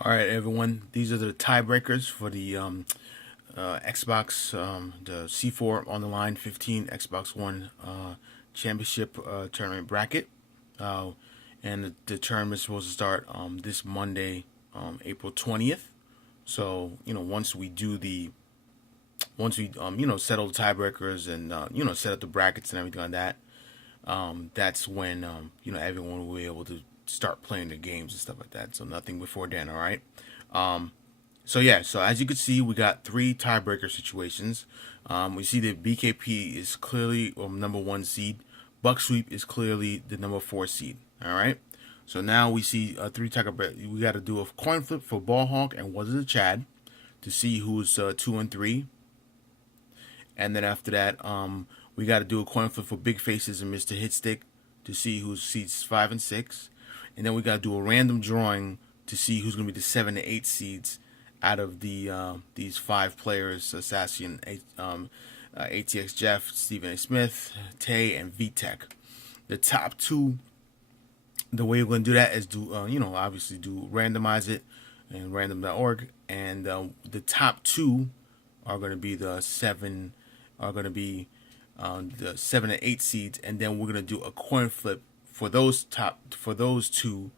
All right, everyone. These are the tiebreakers for the Xbox, the C4 on the line 15 Xbox One Championship tournament bracket. And the tournament's supposed to start this Monday, April 20th. So once we settle the tiebreakers and set up the brackets and everything like that, that's when everyone will be able to start playing their games and stuff like that. So nothing before then. All right. So yeah, so as you can see, we got three tiebreaker situations. We see that BKP is clearly number one seed. Buck Sweep is clearly the number four seed. All right. So now we see three tiebreaker. We got to do a coin flip for Ball Hawk and Was It a Chad to see who's 2 and 3, and then after that, we got to do a coin flip for Big Faces and Mr. Hitstick to see who's seeds 5 and 6, and then we got to do a random drawing to see who's going to be the 7 and 8 seeds out of these five players: Assassin, ATX Jeff, Stephen A. Smith, Tay, and VTech. The top two. The way we're going to do that is obviously do randomize it and random.org, and the top two are going to be the 7 and 8 seeds, and then we're going to do a coin flip for those two.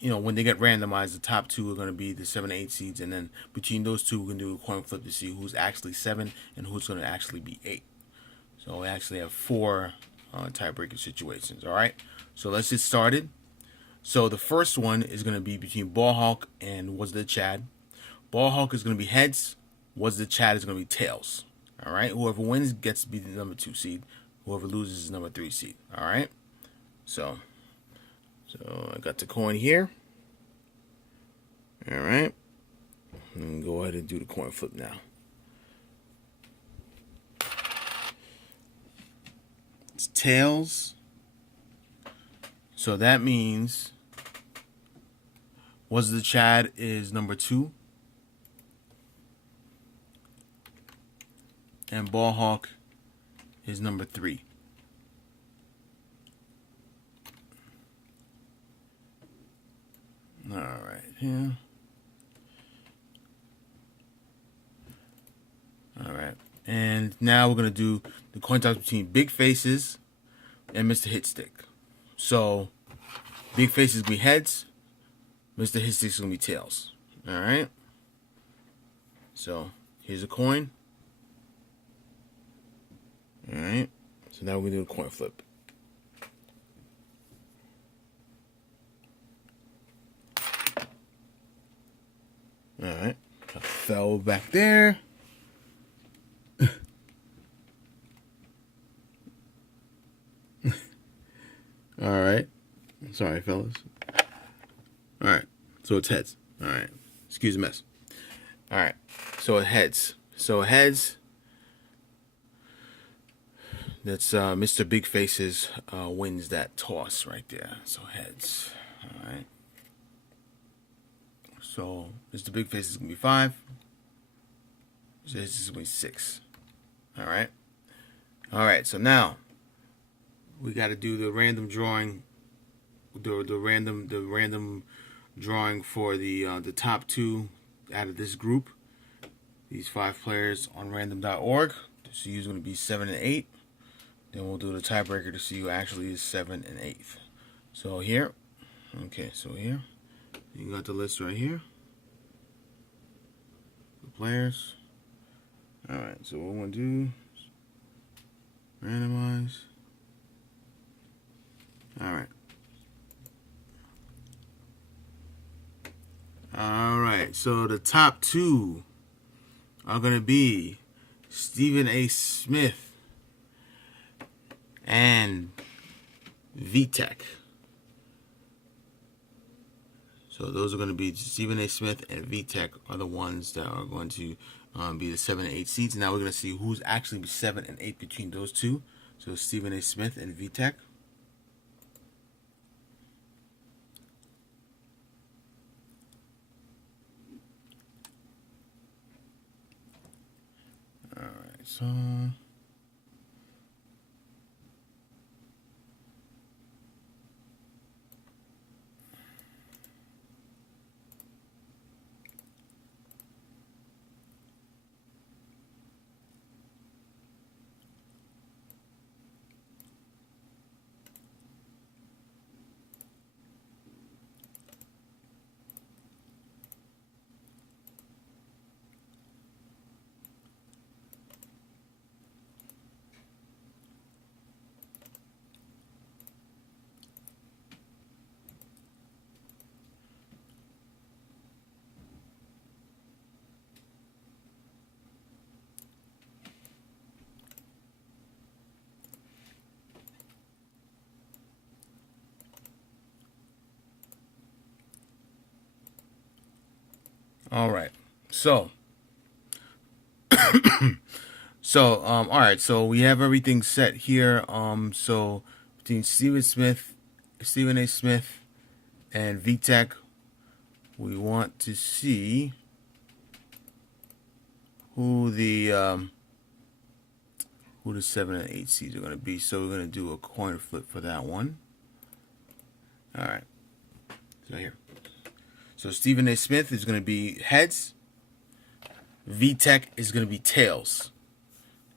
When they get randomized, the top two are going to be the 7 and 8 seeds, and then between those two, we're going to do a coin flip to see who's actually 7 and who's going to actually be 8. So we actually have four tiebreaker situations. All right, so let's get started. So the first one is going to be between Ballhawk and Was the Chad. Ballhawk is going to be heads. Was the Chad is going to be tails. All right, whoever wins gets to be the number 2 seed. Whoever loses is number 3 seed. All right, so I got the coin here. All right, and go ahead and do the coin flip now. It's tails. So that means Was the Chad is number 2. And Ballhawk is number 3. All right, here. All right, and now we're gonna do the coin toss between Big Faces and Mr. Hitstick. So Big Faces be heads, Mr. Hitstick's gonna be tails. All right. So here's a coin. All right. So now we're gonna do a coin flip. All right. I fell back there. All right. Sorry, fellas. All right. So it's heads. All right. Excuse the mess. All right. So it heads. So heads. That's Mr. Big Faces wins that toss right there. So heads. All right. So Mr. Big Face is gonna be 5. So this is gonna be 6. All right. All right. So now we got to do the random drawing. The random drawing for the top 2 out of this group. These 5 players on random.org. So who's gonna be 7 and 8. Then we'll do the tiebreaker to see who actually is 7 and 8. So here. Okay. So here. You got the list right here. The players. Alright, so what we're going to do is randomize. Alright. Alright, so the top 2 are going to be Stephen A. Smith and VTech. So those are going to be Stephen A. Smith and VTech are the ones that are going to be the 7 and 8 seeds. Now we're going to see who's actually 7 and 8 between those two. So Stephen A. Smith and VTech. All right, so All right. So, all right. So we have everything set here. So between Stephen A. Smith, and VTech, we want to see who the 7 and 8 seeds are going to be. So we're going to do a coin flip for that one. All right. So here. So Stephen A. Smith is going to be heads. VTech is going to be tails.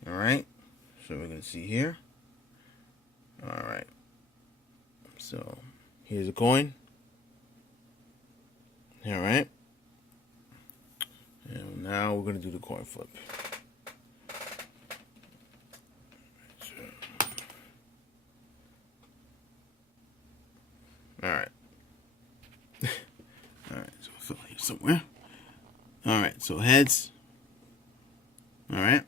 All right. So we're going to see here. All right. So here's a coin. All right. And now we're going to do the coin flip. All right. All right. So I'll fill here somewhere. All right. So heads. All right.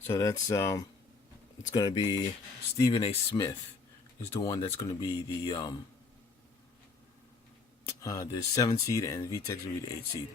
So that's it's going to be Stephen A. Smith is the one that's going to be the 7 seed, and VTech's going to be the 8 seed.